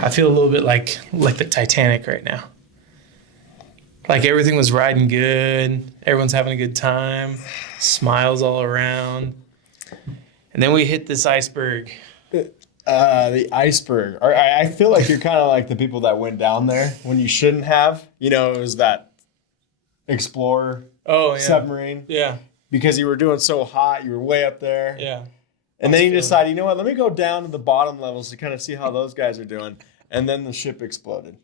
I feel a little bit like the Titanic right now. Like everything was riding good. Everyone's having a good time. Smiles all around. And then we hit this iceberg. The iceberg. I feel like you're kind of like the people that went down there when you shouldn't have. You know, it was that Explorer submarine. Yeah. Because you were doing so hot. You were way up there. Yeah. And then you decide, you know what, let me go down to the bottom levels to kind of see how those guys are doing. And then the ship exploded.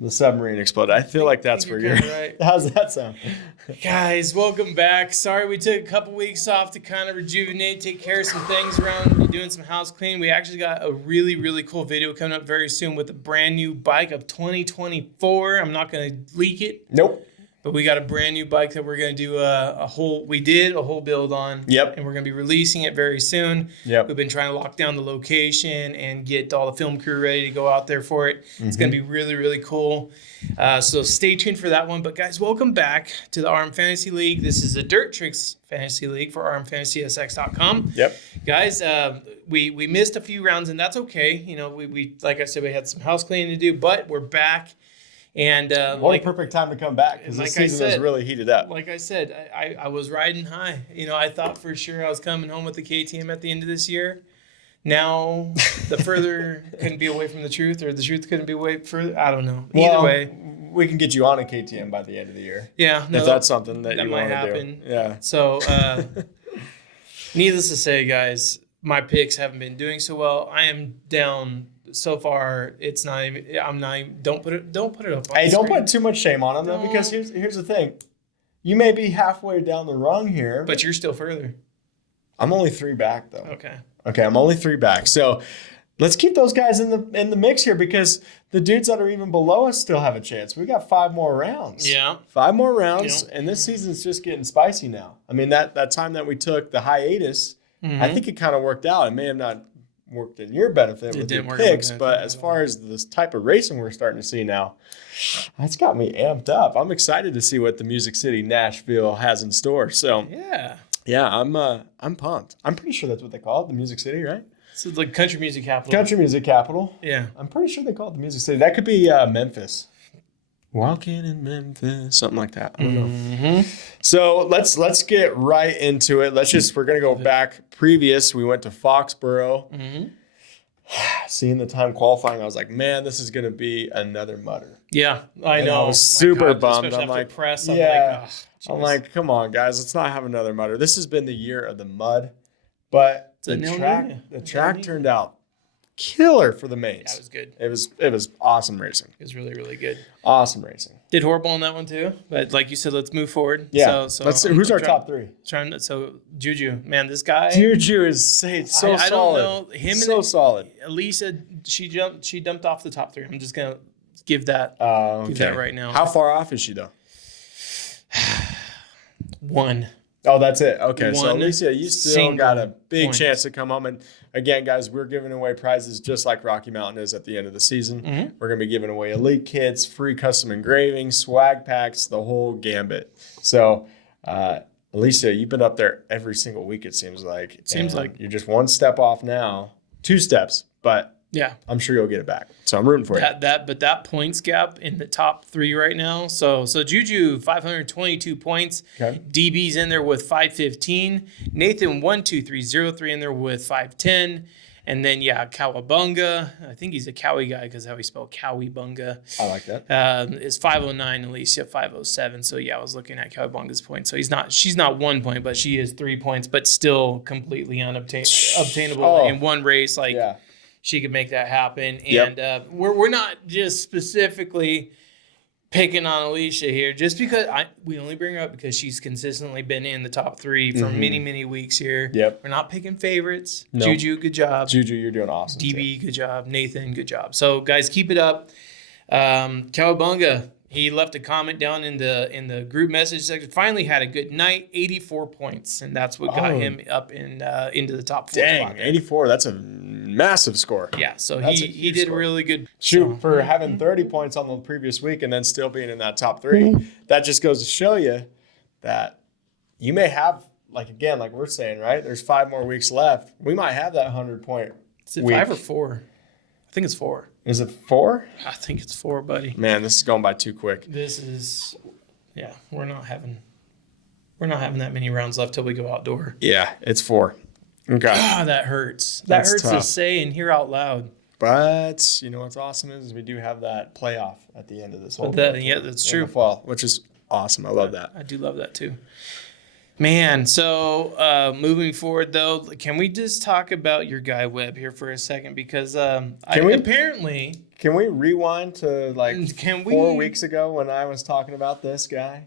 The submarine exploded. I feel like that's where you're right. How's that sound? Guys, welcome back. Sorry we took a couple weeks off to kind of rejuvenate, take care of some things around doing some house cleaning. We actually got a really, really cool video coming up very soon with a brand new bike of 2024. I'm not going to leak it. Nope. But we got a brand new bike that we're going to do a whole build on. Yep. And we're going to be releasing it very soon. Yep. We've been trying to lock down the location and get all the film crew ready to go out there for it. Mm-hmm. It's going to be really, really cool. So stay tuned for that one. But guys, welcome back to the RM Fantasy League. This is the Dirt Tricks Fantasy League for RMFantasySX.com. Yep. Guys, we missed a few rounds, and that's okay. You know, we like I said, we had some house cleaning to do, but we're back. And what a perfect time to come back because this season was really heated up. Like I said, I was riding high. You know, I thought for sure I was coming home with the KTM at the end of this year. Now, the further couldn't be away from the truth, or the truth couldn't be away further. I don't know. Either way, we can get you on a KTM by the end of the year. Yeah, if that's something that you might want to happen. do. Yeah. So, needless to say, guys, my picks haven't been doing so well. I am down. So far, it's not even. I'm not even. Don't put it up. Hey, don't put too much shame on them though, because here's the thing. You may be halfway down the rung here, but you're still further. I'm only 3 back though. Okay, I'm only 3 back. So let's keep those guys in the mix here because the dudes that are even below us still have a chance. We got 5 more rounds. Yeah, 5 more rounds, and this season's just getting spicy now. I mean that time that we took the hiatus, I think it kind of worked out. It may have not worked in your benefit with your picks, but as far as this type of racing we're starting to see now, that's got me amped up. I'm excited to see what the Music City Nashville has in store. So yeah, I'm pumped. I'm pretty sure that's what they call it, the Music City, right? So it's like country music capital. Country music capital. Yeah, I'm pretty sure they call it the Music City. That could be Memphis. Walking in Memphis, something like that. I don't know. So let's get right into it. We're gonna go back previous. We went to Foxborough. Seeing the time qualifying, I was like, man, this is gonna be another mutter. Yeah, I know. I was super bummed. I'm like, press. I'm like, come on, guys, let's not have another mutter. This has been the year of the mud, but the track turned out killer for the mains. Yeah, it was good. It was awesome racing. It was really, really good. Awesome racing. Did horrible on that one too, but like you said, let's move forward. Yeah. So let's see. Who's our top 3? So Juju, man, this guy. Juju is so solid. I don't know him. So solid. Elisa, she dumped off the top 3. I'm just gonna give that. Give that right now. How far off is she though? 1. Oh, that's it. Okay, so One Alicia, you still got a big point. chance to come home. And again, guys, we're giving away prizes just like Rocky Mountain is at the end of the season. We're going to be giving away elite kits, free custom engraving, swag packs, the whole gambit. So, Alicia, you've been up there every single week, it seems like. It seems like. You're just 1 step off now. 2 steps, but yeah, I'm sure you'll get it back. So I'm rooting for you. But that points gap in the top 3 right now. So Juju 522 points. Okay. DB's in there with 515. Nathan 12303 in there with 510. And then Cowabunga. I think he's a Cowie guy because how he spelled Cowabunga. I like that. Is 509. Alicia 507. So I was looking at Cowabunga's points. So she's not 1 point, but she is 3 points, but still completely obtainable in one race. She could make that happen. And we're not just specifically picking on Alicia here, just because we only bring her up because she's consistently been in the top 3 for many, many weeks here. Yep. We're not picking favorites. Nope. Juju, good job. Juju, you're doing awesome. DB, good job. Nathan, good job. So guys, keep it up. Cowabunga, he left a comment down in the group message section. Finally had a good night, 84 points, and that's what got him up into the top 4 spot. 84. That's a massive score. Yeah, so he did really good. For having 30 points on the previous week and then still being in that top 3. That just goes to show you that you may have, like we're saying, right? There's 5 more weeks left. We might have that 100-point. Is it 5 or 4? I think it's 4. Is it 4? I think it's 4, buddy. Man, this is going by too quick. We're not having that many rounds left till we go outdoor. Yeah, it's 4. Okay. That hurts. That hurts tough to say and hear out loud. But you know what's awesome is we do have that playoff at the end of this whole that's true. Fall, which is awesome. I love that. I do love that too. Man, so moving forward though, can we just talk about your guy Webb here for a second? Because can we rewind to 4 weeks ago when I was talking about this guy?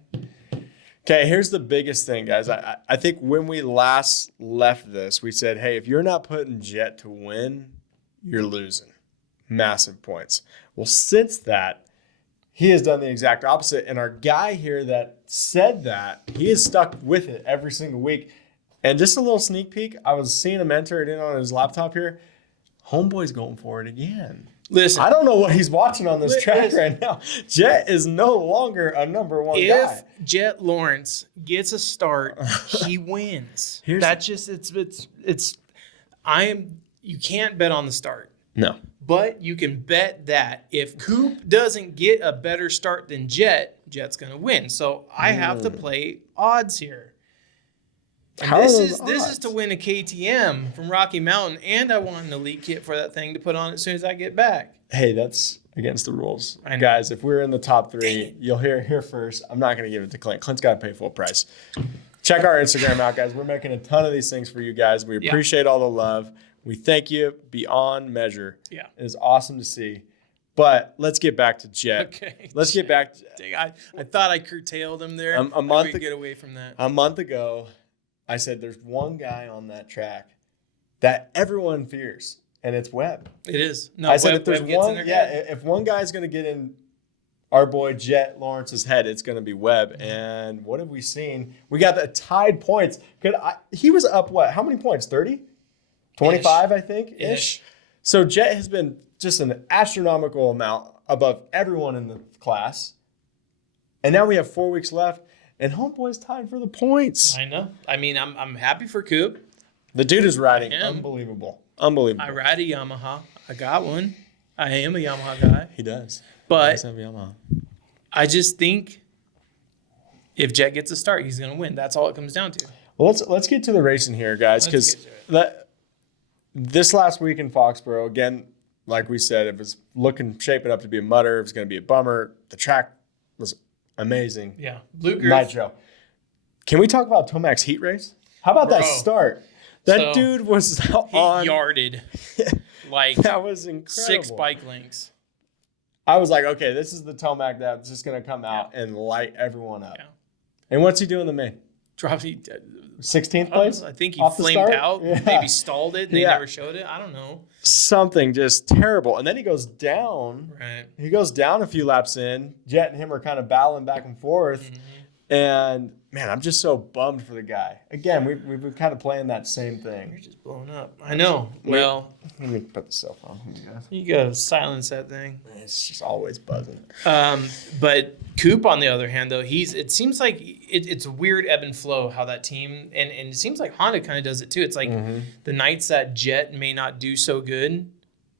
Okay, here's the biggest thing, guys. I think when we last left this, we said, hey, if you're not putting Jett to win, you're losing. Massive points. Well, since that, he has done the exact opposite. And our guy here that said that, he has stuck with it every single week. And just a little sneak peek, I was seeing him enter it in on his laptop here. Homeboy's going for it again. Listen, I don't know what he's watching on this track right now. Jett is no longer a number 1 guy. If Jett Lawrence gets a start, he wins. You can't bet on the start. No. But you can bet that if Coop doesn't get a better start than Jett's going to win. So I have to play odds here. And this is to win a KTM from Rocky Mountain, and I want an elite kit for that thing to put on as soon as I get back. Hey, that's against the rules. Guys, if we're in the top 3, you'll hear it here first. I'm not going to give it to Clint. Clint's got to pay full price. Check our Instagram out, guys. We're making a ton of these things for you guys. We appreciate all the love. We thank you beyond measure. Yeah. It is awesome to see. But let's get back to Jett. Okay. Let's get back. I thought I curtailed him there. A month ago, get away from that. A month ago, I said there's one guy on that track that everyone fears, and it's Webb. It is. No, I said if there's one, if one guy's going to get in our boy Jett Lawrence's head, it's going to be Webb. And what have we seen? We got the tied points. He was up what? How many points? 30? 25, I think, ish. So Jett has been just an astronomical amount above everyone in the class. And now we have 4 weeks left, and Homeboy's tied for the points. I know. I mean, I'm happy for Coop. The dude is riding unbelievable. Unbelievable. I ride a Yamaha. I got one. I am a Yamaha guy. He does. But he does have a Yamaha. I just think if Jett gets a start, he's going to win. That's all it comes down to. Well, let's get to the racing here, guys, because this last week in Foxborough, again, like we said, it was shaping up to be a mutter. It was going to be a bummer. The track was amazing. Yeah. Nitro. Can we talk about Tomac's heat race? How about that start? That dude was on. He yarded. That was incredible. 6 bike links. I was like, okay, this is the Tomac that's just going to come out and light everyone up. Yeah. And what's he do in the main? Dropped 16th place? I think he flamed out, maybe stalled it, and they never showed it. I don't know. Something just terrible. And then he goes down. Right. He goes down a few laps in. Jett and him are kind of battling back and forth. Mm-hmm. And, man, I'm just so bummed for the guy. Again, we've been kind of playing that same thing. You're just blowing up. I know. Well, let me put the cell phone. You gotta silence that thing. It's just always buzzing. But Coop, on the other hand, though, it seems like it's a weird ebb and flow how that team, and it seems like Honda kind of does it too. It's like the nights that Jett may not do so good,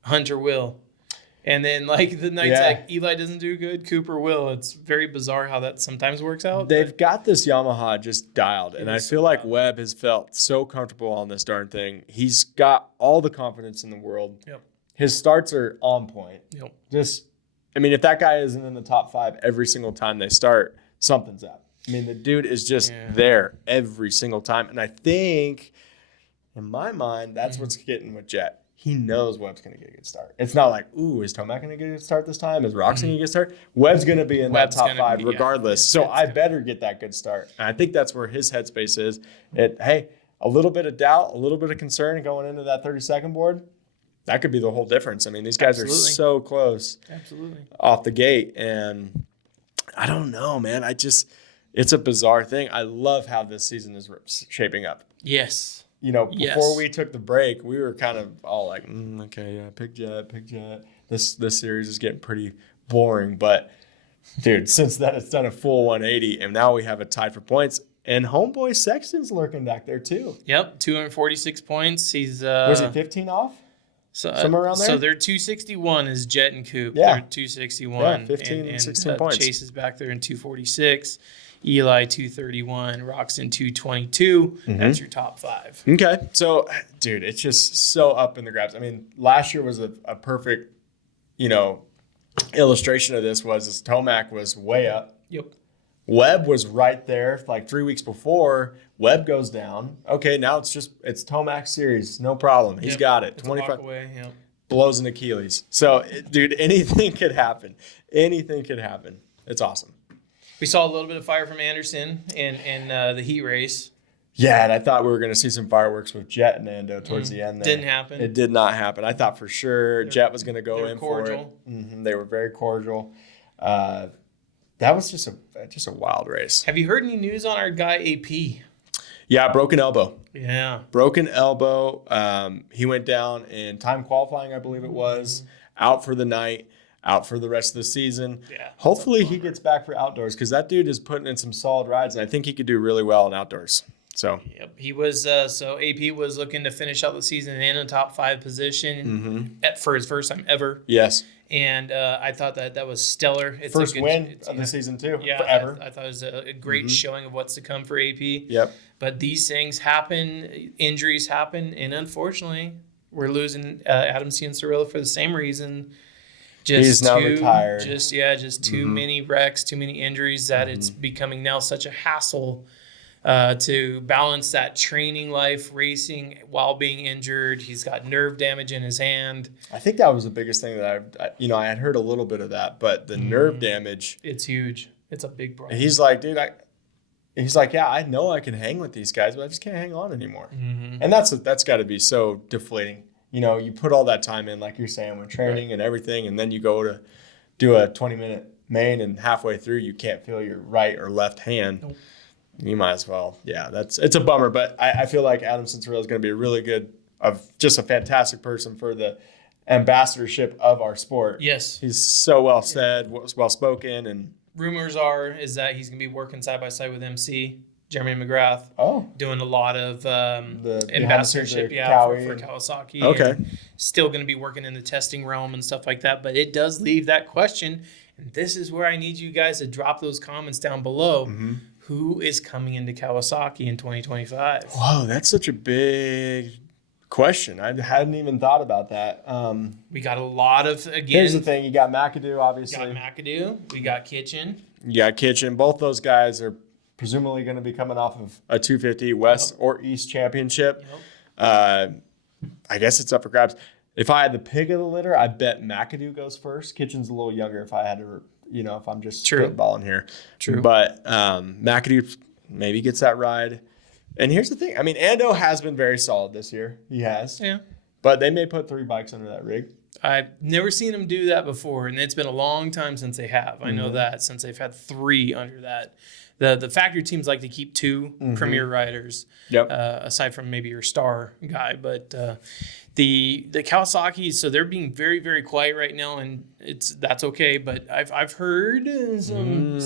Hunter will. And then, like, the nights like Eli doesn't do good, Cooper will. It's very bizarre how that sometimes works out. They've got this Yamaha just dialed, and I feel like Webb has felt so comfortable on this darn thing. He's got all the confidence in the world. Yep. His starts are on point. Yep. If that guy isn't in the top 5 every single time they start, something's up. I mean, the dude is just there every single time. And I think, in my mind, that's what's getting with Jett. He knows Webb's going to get a good start. It's not like, is Tomac going to get a good start this time? Is Roxy going to get a start? Webb's going to be in that top 5 regardless. So I better get that good start. And I think that's where his headspace is. A little bit of doubt, a little bit of concern going into that 32nd board. That could be the whole difference. I mean, these guys are so close off the gate. And I don't know, man. It's a bizarre thing. I love how this season is shaping up. Yes. Before we took the break, we were kind of all like, pick Jett. This series is getting pretty boring. But, dude, since then it's done a full 180, and now we have it tied for points. And homeboy Sexton's lurking back there, too. Yep, 246 points. He's was he 15 off? somewhere around there. So they're 261 is Jett and Coop. Yeah. They're 261. Yeah, 15 and 16 points. Chase is back there in 246. Eli 231. Roxon 222. That's your top 5. Okay. So, dude, it's just so up in the grabs. I mean, last year was a perfect, illustration of this was Tomac was way up. Yep. Webb was right there like 3 weeks before. Webb goes down. Okay, now it's Tomac series. No problem. He's got it. 25 away. Yep. Blows an Achilles. So, dude, anything could happen. Anything could happen. It's awesome. We saw a little bit of fire from Anderson in the heat race. Yeah, and I thought we were going to see some fireworks with Jett and Ando towards the end there. Didn't happen. It did not happen. I thought for sure Jett was going to go in cordial. for it. They were very cordial. That was just a wild race. Have you heard any news on our guy AP? Yeah, broken elbow. Yeah. Broken elbow. He went down in time qualifying, I believe it was. Out for the night. Out for the rest of the season. Yeah. Hopefully he gets back for outdoors because that dude is putting in some solid rides, and I think he could do really well in outdoors. So yep, he was. So AP was looking to finish out the season in a top 5 position for his first time ever. Yes. And I thought that was stellar. It's first win of the season too. Yeah, forever. I thought it was a great showing of what's to come for AP. Yep. But these things happen, injuries happen, and unfortunately, we're losing Adam Cianciarulo for the same reason. He's now retired. Just too many wrecks, too many injuries that it's becoming now such a hassle to balance that training life, racing while being injured. He's got nerve damage in his hand. I think that was the biggest thing that I had heard a little bit of that, but the nerve damage. It's huge. It's a big problem. He's like, dude, yeah, I know I can hang with these guys, but I just can't hang on anymore. And that's got to be so deflating. You put all that time in, like you're saying, with training and everything, and then you go to do a 20-minute main, and halfway through you can't feel your right or left hand. Nope. You might as well. Yeah, it's a bummer, but I feel like Adam Cianciarulo is going to be a really good, just a fantastic person for the ambassadorship of our sport. Yes. He's so well said, well spoken, and rumors is that he's going to be working side by side with MC Jeremy McGrath. Doing a lot of the ambassadorship for Kawasaki. Okay. Still going to be working in the testing realm and stuff like that, but it does leave that question, and this is where I need you guys to drop those comments down below. Who is coming into Kawasaki in 2025? Whoa, that's such a big question. I hadn't even thought about that. We got a lot of, again. Here's the thing. You got McAdoo, obviously. We got Kitchen. You got Kitchen. Both those guys are presumably going to be coming off of a 250 West or East championship. I guess it's up for grabs. If I had the pick of the litter, I bet McAdoo goes first. Kitchen's a little younger if I had to, if I'm just spitballing here. True. But McAdoo maybe gets that ride. And here's the thing. I mean, Ando has been very solid this year. He has. Yeah. But they may put 3 bikes under that rig. I've never seen them do that before, and it's been a long time since they have. I know that, since they've had 3 under that. The factory teams like to keep 2 premier riders, aside from maybe your star guy. But the Kawasaki, so they're being very, very quiet right now, and that's okay. But I've heard some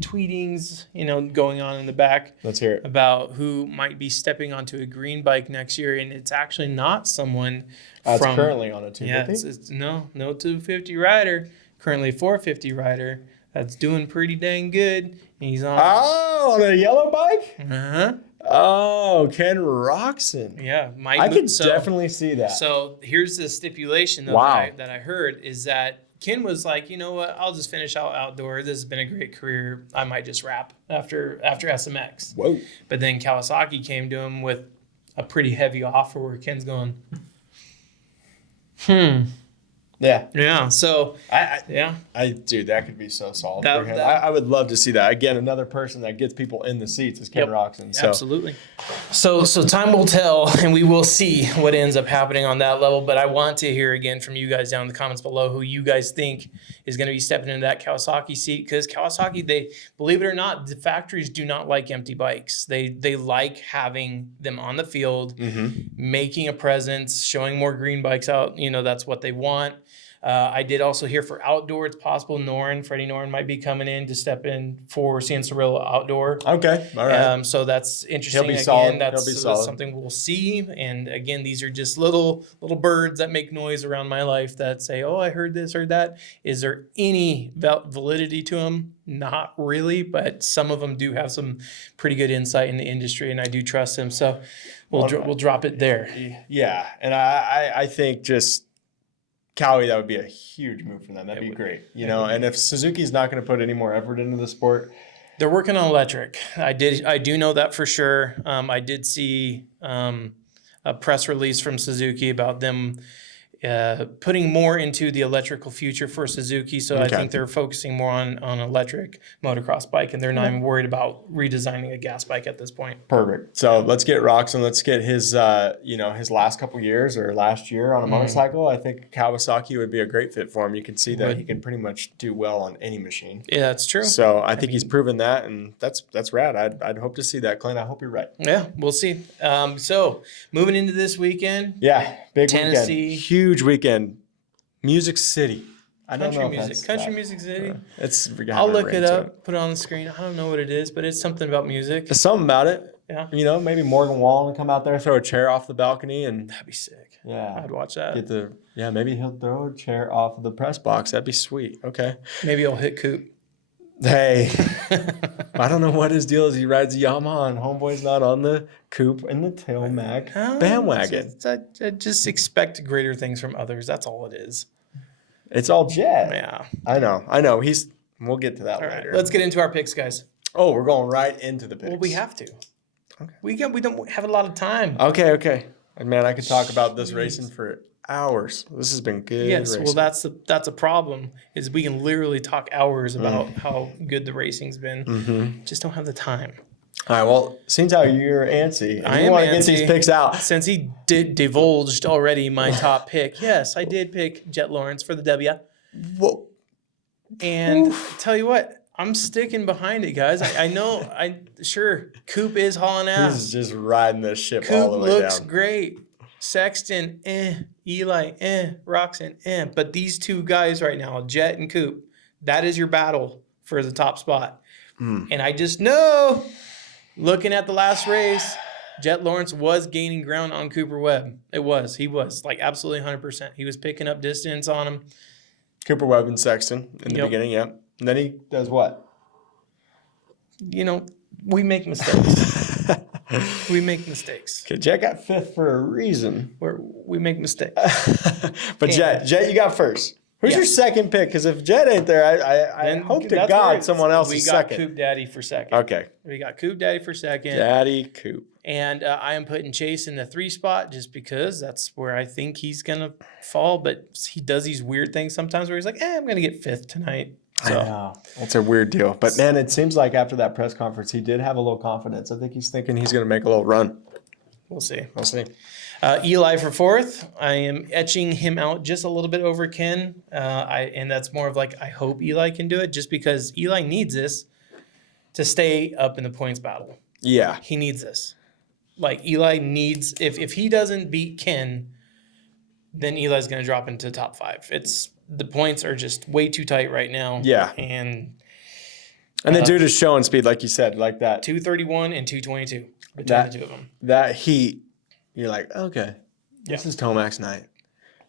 tweetings, going on in the back. Let's hear it. About who might be stepping onto a green bike next year, and it's actually not someone it's currently on a 250. Yeah, it's no 250 rider, currently 450 rider. That's doing pretty dang good. He's on. Oh, on a yellow bike? Uh-huh. Oh, Ken Roxon. Yeah. I can definitely see that. So here's the stipulation that I heard is that Ken was like, you know what, I'll just finish out outdoor. This has been a great career. I might just wrap after SMX. Whoa. But then Kawasaki came to him with a pretty heavy offer where Ken's going, Yeah. Yeah. So, dude, that could be so solid for him. I would love to see that. Again, another person that gets people in the seats is Ken Roxon. So. Absolutely. So time will tell, and we will see what ends up happening on that level. But I want to hear again from you guys down in the comments below who you guys think is going to be stepping into that Kawasaki seat. Because Kawasaki, they, believe it or not, the factories do not like empty bikes. They like having them on the field, making a presence, showing more green bikes out. That's what they want. I did also hear for outdoor, it's possible Freddie Noren might be coming in to step in for Cianciarulo outdoor. Okay, all right. So that's interesting. He'll be solid. That's something we'll see. And again, these are just little birds that make noise around my life that say, "Oh, I heard this, heard that." Is there any validity to them? Not really, but some of them do have some pretty good insight in the industry, and I do trust them. So we'll drop it there. Yeah, and I think just Cowie, that would be a huge move for them. That'd be great, And if Suzuki's not going to put any more effort into the sport, they're working on electric. I do know that for sure. I did see a press release from Suzuki about them putting more into the electrical future for Suzuki. So I think they're focusing more on electric motocross bike, and they're not even worried about redesigning a gas bike at this point. Perfect. So let's get Roxon. Let's get his, his last couple years or last year on a motorcycle. I think Kawasaki would be a great fit for him. You can see that he can pretty much do well on any machine. Yeah, that's true. So I think he's proven that, and that's rad. I'd hope to see that, Clint. I hope you're right. Yeah, we'll see. So moving into this weekend. Yeah, big Tennessee. weekend. Huge weekend. Music City. Country Music City. I'll look it up, put it on the screen. I don't know what it is, but it's something about music. There's something about it. Yeah. Maybe Morgan Wallen will come out there, throw a chair off the balcony, and that'd be sick. Yeah, I'd watch that. Maybe he'll throw a chair off of the press box. That'd be sweet. Okay. Maybe he'll hit Coop. Hey, I don't know what his deal is. He rides a Yamaha, and homeboy's not on the Coupe and the Tailmac bandwagon. I just expect greater things from others. That's all it is. It's all Jett. Yeah. I know. We'll get to that later. Right, let's get into our picks, guys. Oh, we're going right into the picks. Well, we have to. Okay. We don't have a lot of time. Okay. Man, I could talk about this racing for hours. This has been good. Yes, racing. well, that's a problem. Is we can literally talk hours about how good the racing's been. Mm-hmm. Just don't have the time. All right. Well, seems how you're antsy. I am want antsy. To get these picks out. Since he divulged already my top pick. Yes, I did pick Jett Lawrence for the W. Whoa. And tell you what, I'm sticking behind it, guys. I know. Sure, Coop is hauling ass. He's just riding this ship Coop all the way down. looks great. Sexton, Eli, Roxon, But these two guys right now, Jett and Coop, that is your battle for the top spot. And I just know, looking at the last race, Jett Lawrence was gaining ground on Cooper Webb. He was like absolutely 100%. He was picking up distance on him. Cooper Webb and Sexton in the beginning, yeah. And then he does what? We make mistakes. We make mistakes. Okay, Jett got fifth for a reason. We make mistakes. But Jett, you got first. Who's your second pick? Because if Jett ain't there, I hope to God someone else is second. We got Coop Daddy for second. Okay. We got Coop Daddy for second. Daddy Coop. And I am putting Chase in the 3 spot just because that's where I think he's going to fall. But he does these weird things sometimes where he's like, I'm going to get 5th tonight. So. I know. That's a weird deal. But, man, it seems like after that press conference, he did have a little confidence. I think he's thinking he's going to make a little run. We'll see. Eli for 4th. I am etching him out just a little bit over Ken. And that's more of like, I hope Eli can do it just because Eli needs this to stay up in the points battle. Yeah. He needs this. Like, Eli needs, if he doesn't beat Ken, then Eli's going to drop into top 5. The points are just way too tight right now. Yeah. And the dude is showing speed, like you said, like that. 231 and 222 between the two of them. That heat, you're like, okay, this is Tomac's night.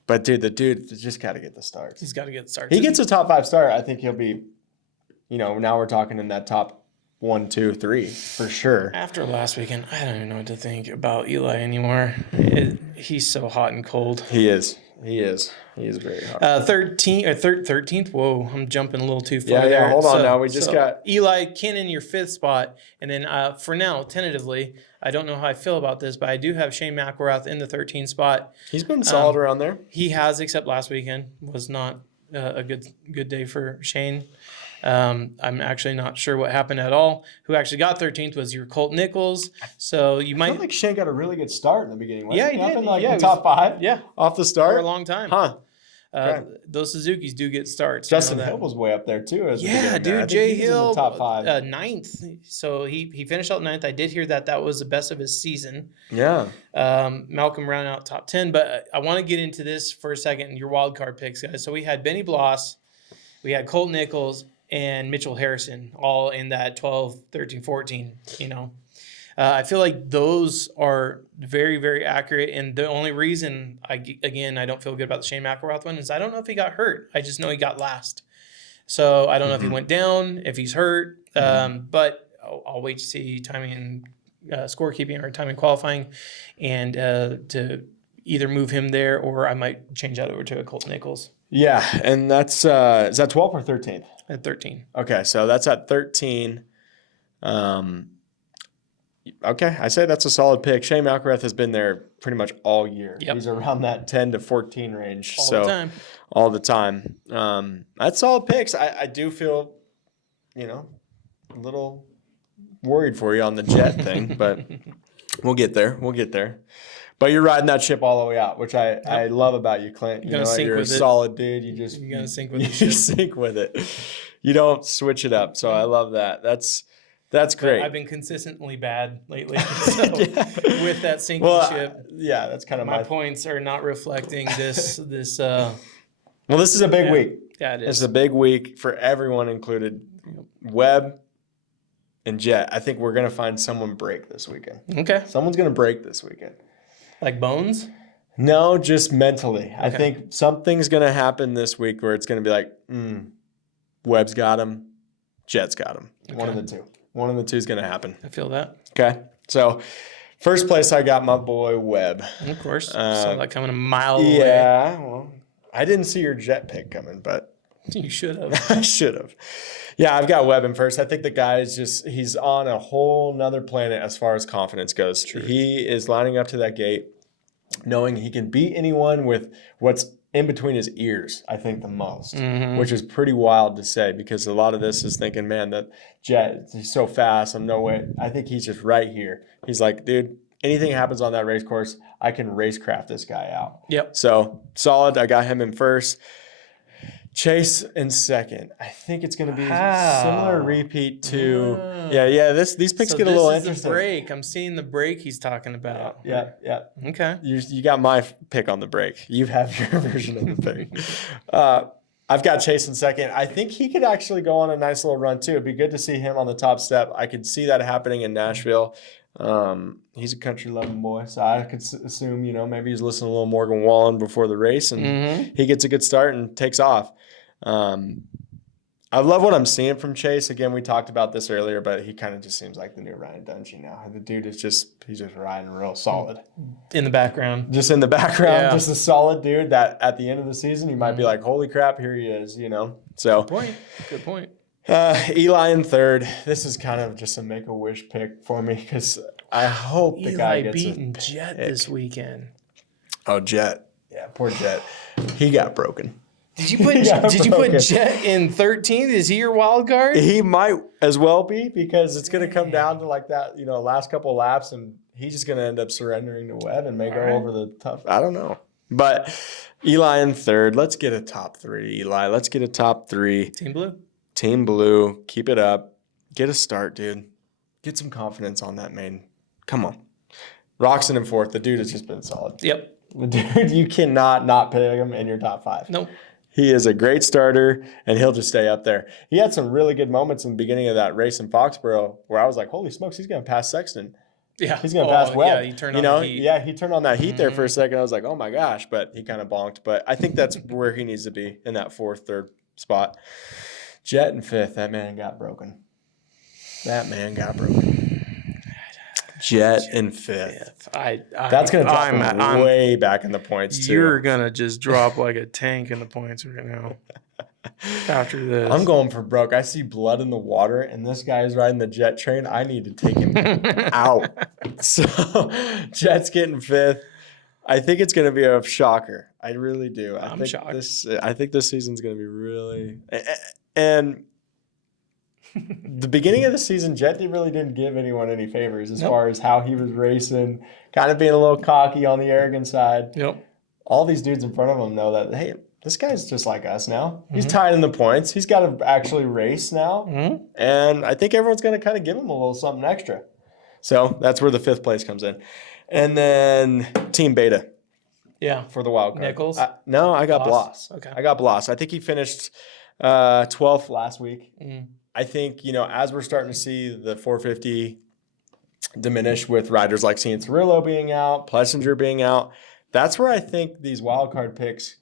But, dude, the dude just got to get the starts. He's got to get the starts. He gets a top 5 start, I think he'll be, now we're talking in that top 1, 2, 3 for sure. After last weekend, I don't even know what to think about Eli anymore. He's so hot and cold. He is very hot. 13th. Whoa, I'm jumping a little too far. Yeah. Hold on now. We just got Eli, Ken in your 5th spot, and then for now, tentatively, I don't know how I feel about this, but I do have Shane McElrath in the 13th spot. He's been solid around there. He has, except last weekend was not a good day for Shane. I'm actually not sure what happened at all. Who actually got 13th was your Colt Nichols. So you might. I feel like Shane got a really good start in the beginning. Yeah, he did. In the top 5. Yeah, off the start for a long time. Huh. Those Suzukis do get starts. Justin Hill was way up there too. Dude, Jay Hill, top 5, 9th. So he finished out 9th. I did hear that was the best of his season. Yeah. Malcolm rounded out top 10, but I want to get into this for a second. Your wild card picks, guys. So we had Benny Bloss, we had Colt Nichols, and Mitchell Harrison, all in that 12, 13, 14. I feel like those are very, very accurate. And the only reason, I don't feel good about the Shane McElrath one is I don't know if he got hurt. I just know he got last. So I don't know if he went down, if he's hurt. But I'll wait to see timing and scorekeeping or timing qualifying and to either move him there or I might change that over to a Colt Nichols. Yeah, and that's is that 12th or 13th? At 13. Okay, so that's at 13. Okay, I say that's a solid pick. Shane McElrath has been there pretty much all year. Yep. He's around that 10 to 14 range. All the time. That's solid picks. I do feel, a little worried for you on the Jett thing, but we'll get there. But you're riding that ship all the way out, which I love about you, Clint. You're a solid dude. You're gonna sink with it. You sink with it. You don't switch it up. So I love that. That's great. I've been consistently bad lately. So with that sinking ship. Yeah, that's kind of my points are not reflecting this. Well, this is a big week. Yeah, it is. It's a big week for everyone included. Webb and Jett. I think we're gonna find someone break this weekend. Okay. Someone's gonna break this weekend. Like Bones? No, just mentally. Okay. I think something's gonna happen this week where it's gonna be like, Webb's got him, Jett's got him. Okay. One of the two is going to happen. I feel that. Okay. So, first place I got my boy Webb. Of course. Saw that coming a mile away. Yeah. Well, I didn't see your Jett pick coming, but. You should have. I should have. Yeah, I've got Webb in first. I think the guy is he's on a whole nother planet as far as confidence goes. True. He is lining up to that gate, knowing he can beat anyone with what's in between his ears, I think the most, which is pretty wild to say because a lot of this is thinking, man, that Jett, he's so fast. I'm no way. I think he's just right here. He's like, dude, anything happens on that race course, I can racecraft this guy out. Yep. So solid. I got him in first. Chase in second. I think it's going to be a similar repeat to these picks get a little interesting. This is the break. I'm seeing the break he's talking about. Yeah. Okay. You got my pick on the break. You have your version of the pick. I've got Chase in second. I think he could actually go on a nice little run too. It'd be good to see him on the top step. I could see that happening in Nashville. He's a country loving boy, so I could assume, maybe he's listening to a little Morgan Wallen before the race and he gets a good start and takes off. I love what I'm seeing from Chase. Again, we talked about this earlier, but he kind of just seems like the new Ryan Dungey now. The dude is he's just riding real solid. In the background. Just in the background, just a solid dude that at the end of the season, you might be like, holy crap, here he is, So Good point. Eli in third. This is kind of just a make-a-wish pick for me because I hope the guy gets beating Jett this weekend. Oh, Jett. Yeah, poor Jett. He got broken. Did you put Jett in 13th? Is he your wild card? He might as well be because it's going to come down to like that, last couple of laps, and he's just going to end up surrendering to Webb and may go over the tough. I don't know. But Eli in third. Let's get a top three, Eli. Let's get a top three. Team Blue. Keep it up. Get a start, dude. Get some confidence on that main. Come on. Roxon in fourth. The dude has just been solid. Yep. The dude, you cannot not pick him in your top five. Nope. He is a great starter, and he'll just stay up there. He had some really good moments in the beginning of that race in Foxborough where I was like, holy smokes, he's going to pass Sexton. Yeah. He's going to pass Webb. Yeah, he turned on the heat. Yeah, he turned on that heat there for a second. I was like, oh, my gosh, but he kind of bonked. But I think that's where he needs to be in that fourth, third spot. Jett in fifth. That man got broken. Jett in fifth. That's going to drop him way back in the points, too. You're going to just drop like a tank in the points right now after this. I'm going for broke. I see blood in the water, and this guy is riding the Jett train. I need to take him out. So Jett's getting fifth. I think it's going to be a shocker. I really do. I'm shocked. I think this season's going to be really – and – the beginning of the season, Jett really didn't give anyone any favors as far as how he was racing, kind of being a little cocky on the arrogant side. Yep. All these dudes in front of him know that, hey, this guy's just like us now. He's tied in the points. He's got to actually race now. And I think everyone's going to kind of give him a little something extra. So that's where the 5th place comes in. And then Team Beta. Yeah. For the wild card. Nichols? No, I got Bloss. Okay. I got Bloss. I think he finished 12th last week. I think, as we're starting to see the 450 diminish with riders like Cianciarulo being out, Plessinger being out, that's where I think these wild card picks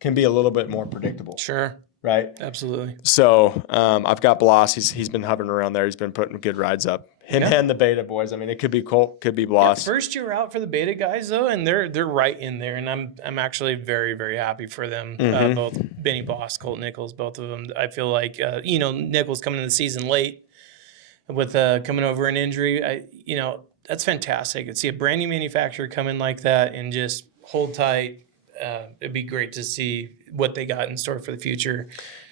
can be a little bit more predictable. Sure. Right? Absolutely. So I've got Bloss. He's been hovering around there. He's been putting good rides up. Him and the Beta boys. I mean, it could be Colt, could be Bloss. First year out for the Beta guys though, and they're right in there, and I'm actually very, very happy for them. Both Benny Bloss, Colt Nichols, both of them. I feel like Nichols coming in the season late with coming over an injury. That's fantastic. To see a brand new manufacturer come in like that and just hold tight. It'd be great to see what they got in store for the future.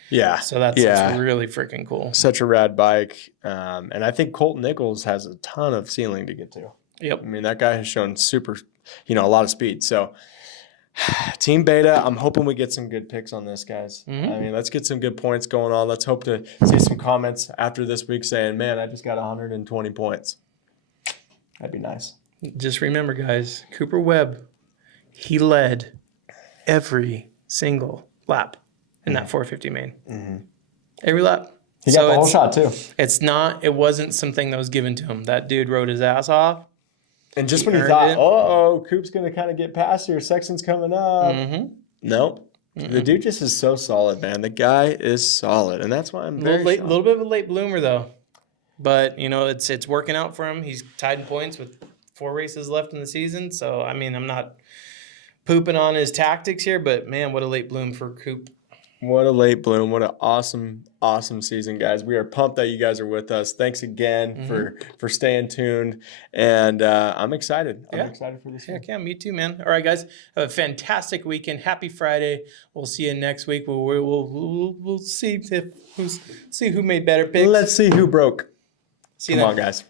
Yeah. So that's really freaking cool. Such a rad bike. And I think Colt Nichols has a ton of ceiling to get to. Yep. I mean, that guy has shown a lot of speed. So Team Beta, I'm hoping we get some good picks on this, guys. I mean, let's get some good points going on. Let's hope to see some comments after this week saying, man, I just got 120 points. That'd be nice. Just remember, guys, Cooper Webb, he led every single lap in that 450 main. Every lap. He got the whole shot too. It wasn't something that was given to him. That dude rode his ass off. And just when you thought, Coop's going to kind of get past here, Sexton's coming up. Nope. The dude just is so solid, man. The guy is solid. And that's why I'm very A little bit of a late bloomer though. But, it's working out for him. He's tied in points with 4 races left in the season. So, I mean, I'm not pooping on his tactics here, but man, what a late bloom for Coop. What a late bloom. What an awesome, awesome season, guys. We are pumped that you guys are with us. Thanks again for staying tuned. And I'm excited. I'm excited for this year. Yeah, me too, man. All right, guys. Have a fantastic weekend. Happy Friday. We'll see you next week. We'll see who made better picks. Let's see who broke. See you Come on, guys.